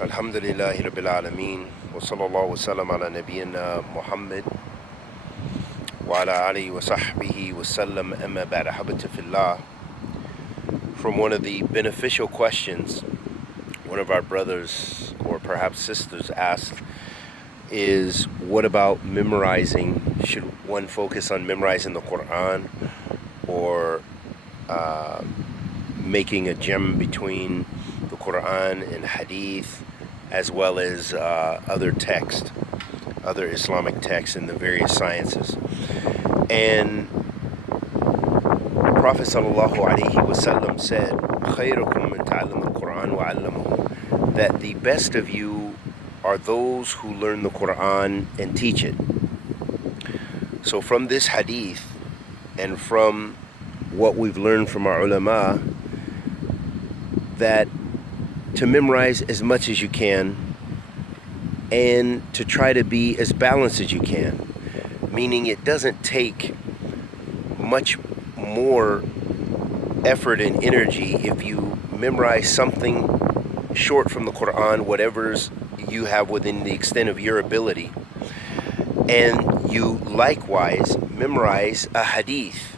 Alhamdulillahi Rabbil Alameen wa sallallahu wa sallam ala nabiyyina Muhammad wa ala alihi wa sahbihi wa sallam amma ba'd. Ahabati fillah. From one of the beneficial questions one of our brothers or perhaps sisters asked is, what about memorizing? Should one focus on memorizing the Quran or uh, making a jam between the Quran and Hadith, as well as other texts, other Islamic texts in the various sciences? And Prophet sallallahu alaihi wasallam said, "Khayrukum man ta'allama al-Quran wa 'allamahu," that the best of you are those who learn the Quran and teach it. So from this hadith and from what we've learned from our ulama, that to memorize as much as you can and to try to be as balanced as you can, meaning it doesn't take much more effort and energy if you memorize something short from the Quran, whatever's you have within the extent of your ability, and you likewise memorize a hadith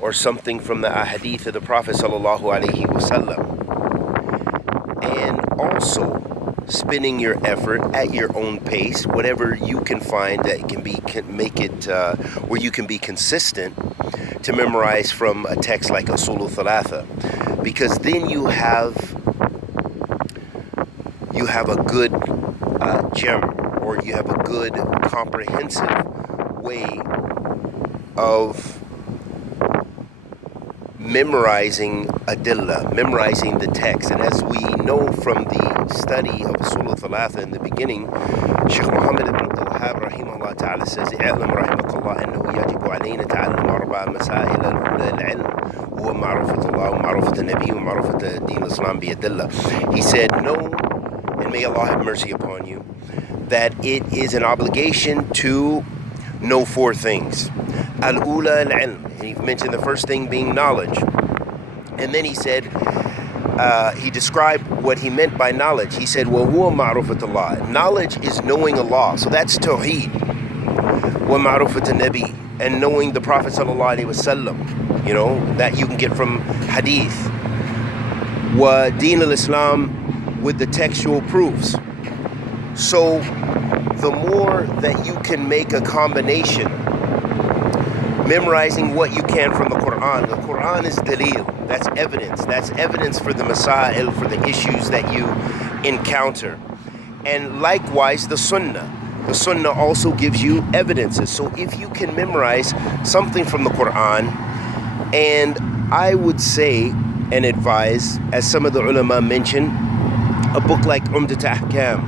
or something from the ahadith of the Prophet sallallahu alaihi wasallam, and also spending your effort at your own pace, whatever you can find that can make it where you can be consistent to memorize from a text like Usul Thalatha, because then you have a good gem, or you have a good comprehensive way of memorizing adillah, memorizing the text. And as we know from the study of Usul Thalatha in the beginning, Shaykh Muhammad ibn Abdul Wahhab rahimahullah ta'ala says, "I'lam rahimakallah annahu yajibu alayna ta'allum arba'a masail al-ula al-ilm huwa ma'rifatullah wa ma'rifat an-nabi wa ma'rifat din al-Islam bi adillah." He said, "Know, and may Allah have mercy upon you, that it is an obligation to know four things. Al-ula al-ilm." And he mentioned the first thing being knowledge. And then he said, he described what he meant by knowledge. He said, وَهُوَ مَعْرُفَةُ اللَّهِ. Knowledge is knowing Allah. So that's tawheed. وَمَعْرُفَةُ النَّبِي. And knowing the Prophet sallallahu alaihi wasallam, that you can get from hadith. وَدِينَ al-Islam, with the textual proofs. So the more that you can make a combination, memorizing what you can from the Quran is dalil, that's evidence. That's evidence for the masail, for the issues that you encounter. And likewise the sunnah also gives you evidences. So if you can memorize something from the Quran, and I would say and advise, as some of the ulama mention, a book like Umdat Ahkam,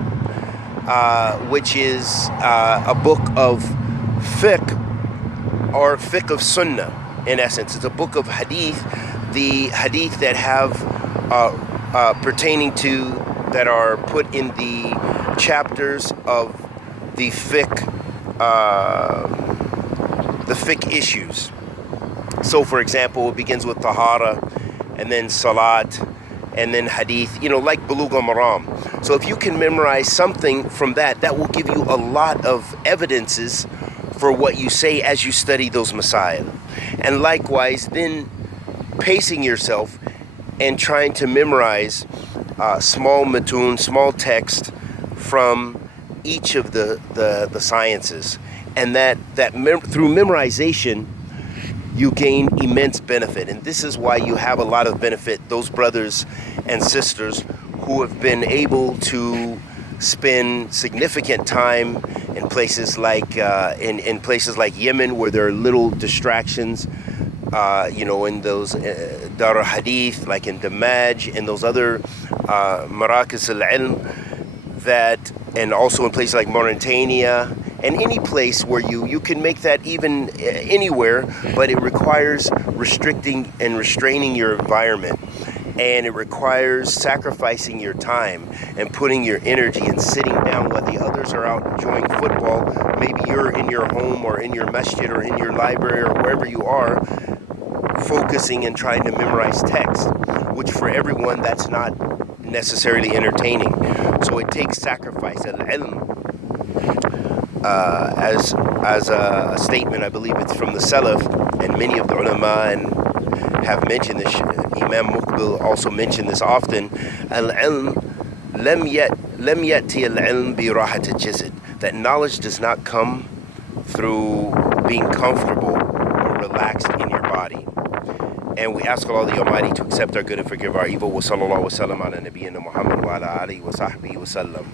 which is a book of fiqh, or fiqh of sunnah. In essence, it's a book of hadith, the hadith that have pertaining to, that are put in the chapters of the fiqh issues. So for example, it begins with tahara, and then salat, and then hadith, like Bulugh al-Maram. So if you can memorize something from that will give you a lot of evidences for what you say as you study those masail. And likewise, then pacing yourself and trying to memorize small matun, small text from each of the sciences. And that through memorization, you gain immense benefit. And this is why you have a lot of benefit, those brothers and sisters who have been able to spend significant time in places like in places like Yemen, where there are little distractions, in those Dar al-Hadith, like in Damaj, and those other Marakis al-Ilm, and also in places like Mauritania, and any place where you can make that even anywhere, but it requires restricting and restraining your environment. And it requires sacrificing your time and putting your energy and sitting down while the others are out enjoying football. Maybe you're in your home or in your masjid or in your library or wherever you are, focusing and trying to memorize text, which for everyone that's not necessarily entertaining. So it takes sacrifice. Al-ilm, as a statement, I believe it's from the Salaf, and many of the ulama and have mentioned this. Imam Muqbil also mentioned this often. Al-ilm lam yati al-ilm bi rahat al-jasad. That knowledge does not come through being comfortable or relaxed in your body. And we ask Allah the Almighty to accept our good and forgive our evil. Wa sallallahu wa sallam ala nabiyyina Muhammad wa ala alihi wa sahbihi wa sallam.